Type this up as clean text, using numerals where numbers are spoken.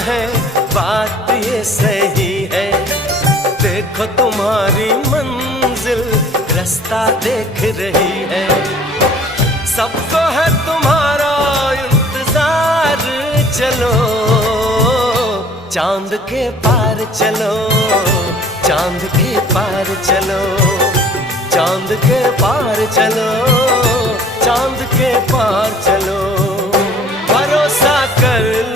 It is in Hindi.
है, बात ये सही है। देखो तुम्हारी मंजिल रास्ता देख रही है। सबको है तुम्हारा इंतजार, चलो चांद के पार चलो, चांद के पार चलो, चांद के पार चलो, चांद के पार चलो। भरोसा कर